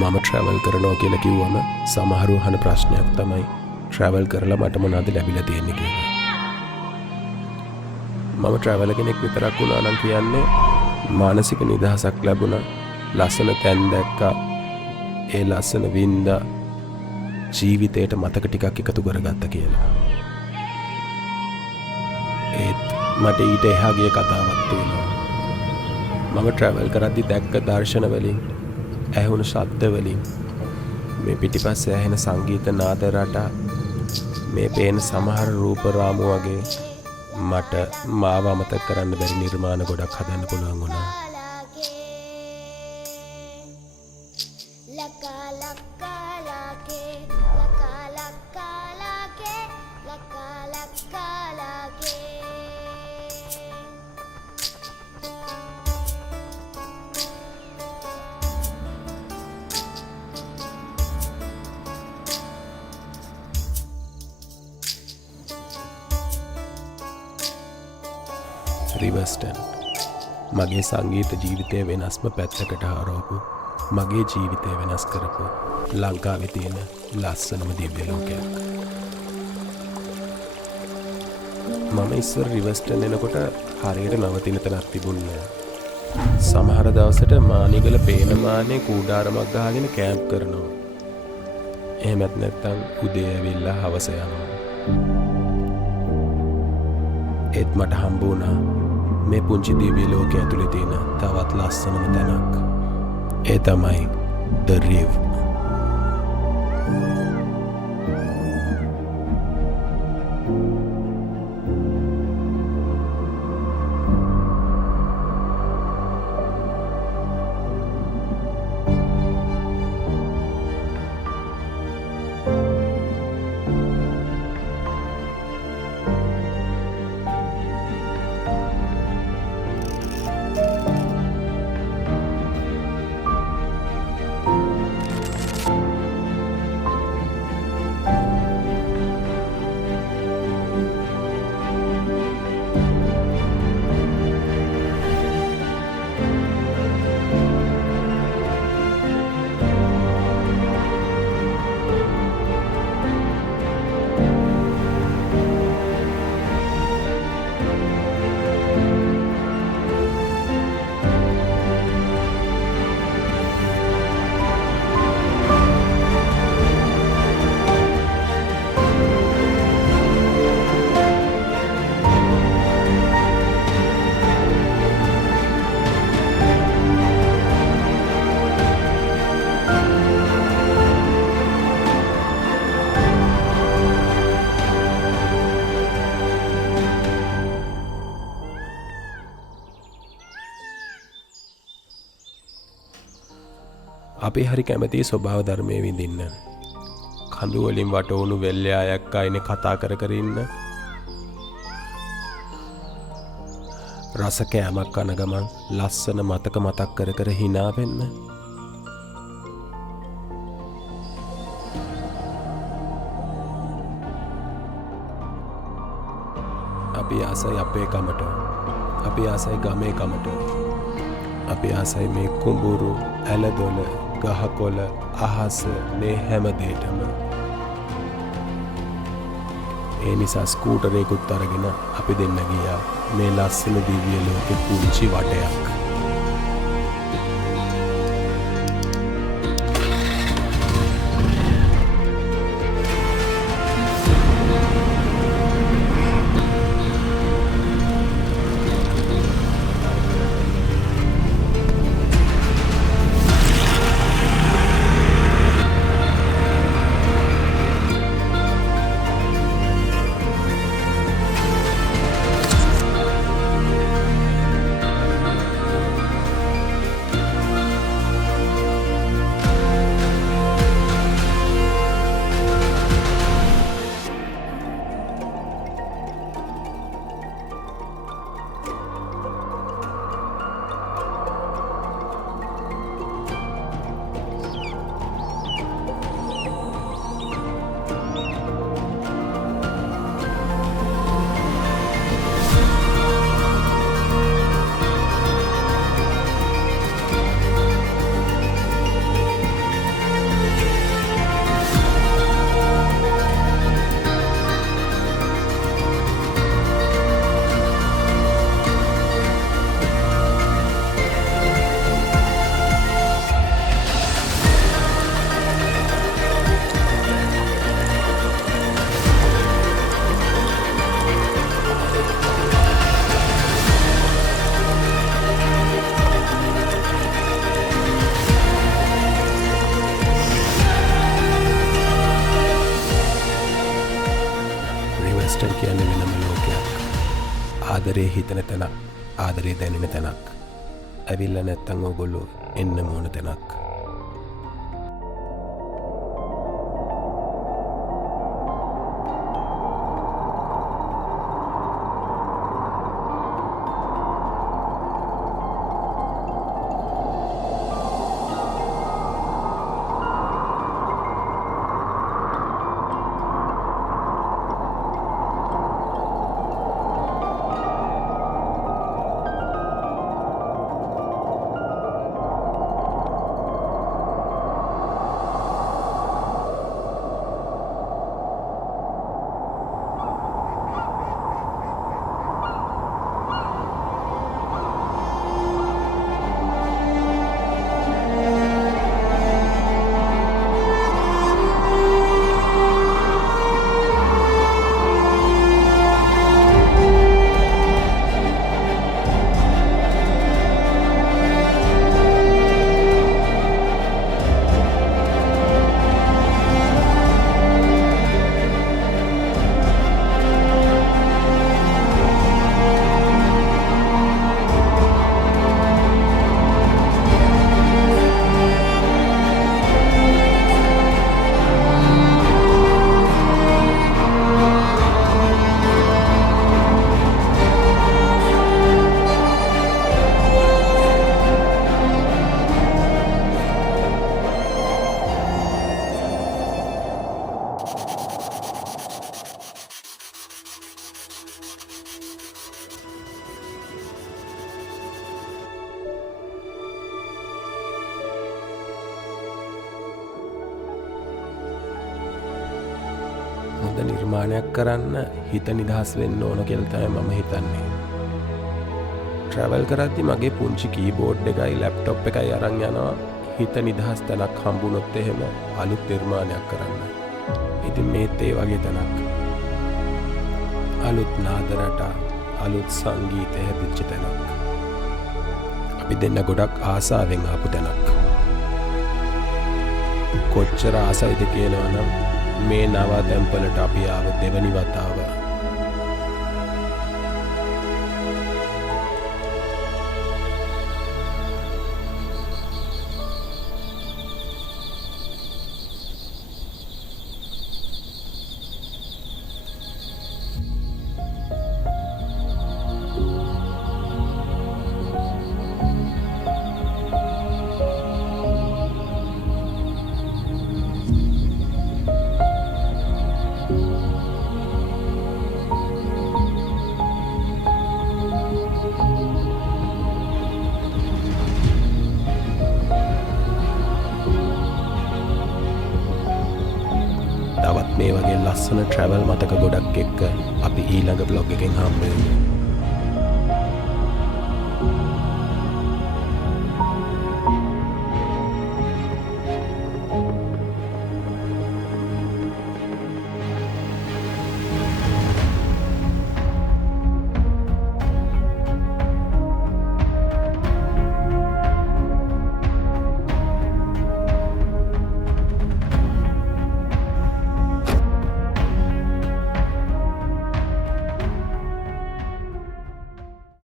මම ට්‍රැවල් කරනවා කියලා කිව්වම සමහරව අහන ප්‍රශ්නයක් තමයි ට්‍රැවල් කරලා මට මොනවද ලැබිලා තියෙන්නේ කියලා. මම ට්‍රැවල් කෙනෙක් විතරක් වුණා නම් කියන්නේ මානසික නිදහසක් ලැබුණා, ලස්සන තැන් දැක්කා, ඒ ලස්සන වින්දා, ජීවිතයට මතක ටිකක් එකතු කරගත්ත කියලා. ඒත් මට ඊට එහා ගිය කතාවක් තියෙනවා. මම ට්‍රැවල් කරද්දි දැක්ක දර්ශන වලින්, ඇහුණු ශබ්ද වලින්, මේ පිටිපස්සේ ඇහෙන සංගීත නාද රටා, මේ පේන සමහර රූප රාමු වගේ මට මාව අමතක කරන්න බැරි නිර්මාණ ගොඩක් හදන්න පුළුවන් වුණා. රිවර්ස්ටන් මගේ සංගීත ජීවිතය වෙනස්ම පැත්තකට හරවපු, මගේ ජීවිතය වෙනස් කරපු ලංකාවේ තියෙන ලස්සනම දිව්‍ය ලෝකයක්. මම ඉස්සර රිවර්ස්ටන් එනකොට හරියට නවතින තැනක් තිබුණේ. සමහර දවසට මානිගල පේන මානේ කූඩාරමක් ගහගෙන කැම්ප් කරනවා. එහෙමත් නැත්නම් උදේ ඇවිල්ලා හවස යනවා. ඒත් මට හම්බ වුණා මේ පුංචි දිව්‍ය ලෝකය ඇතුලේ තියෙන තවත් ලස්සනම තැනක්. ඒ තමයි The Riv. අපි හරි කැමති ස්වභාව ධර්මයේ විඳින්න. කඳු වලින් වටවුණු වෙල්යායක් අයිනේ කතා කර කර ඉන්න. රස කෑමක් කන ගමන් ලස්සන මතක මතක් කර කර hina වෙන්න. අපි ආසයි අපේ කමට, අපි ආසයි ගමේ කමට, අපි ආසයි මේ කුඹුරු, ඇලදොල, ගහකොළ, අහස, මේ හැම දෙයකම. ඒ නිසා ස්කූටරයකුත් අරගෙන අපි දෙන්න ගියා මේ ලස්සන දිව්‍ය ලෝකෙ පුංචි වටයක්. ආදරේ හිතන තැනක්, ආදරේ දැනෙන තැනක්. ඇවිල්ලා නැත්තම් ඕගොල්ලෝ එන්න ඕන තැනක්. හොඳ නිර්මාණයක් කරන්න හිත නිදහස් වෙන්න ඕන කියලා තමයි මම හිතන්නේ. ට්‍රැවල් කරද්දි මගේ පුංචි කීබෝඩ් එකයි ලැප්ටොප් එකයි අරන් යනවා හිත නිදහස් තැනක් හම්බුනොත් එහෙම අලුත් නිර්මාණයක් කරන්න. ඉතින් මේත් ඒ වගේ තැනක්. අලුත් නාද රටා, අලුත් සංගීතය හැදිච්ච තැනක්. අපි දෙන්න ගොඩක් ආසාවෙන් ආපු තැනක්. කොච්චර ආසයිද කියනවනම් මේ නවා තැම්පලට අපි ආව දෙවනි වතාව. තවත් මේ වගේ ලස්සන ට්‍රැවල් මතක ගොඩක් එක්ක අපි ඊළඟ බ්ලොග් එකෙන් හම්බ වෙමු.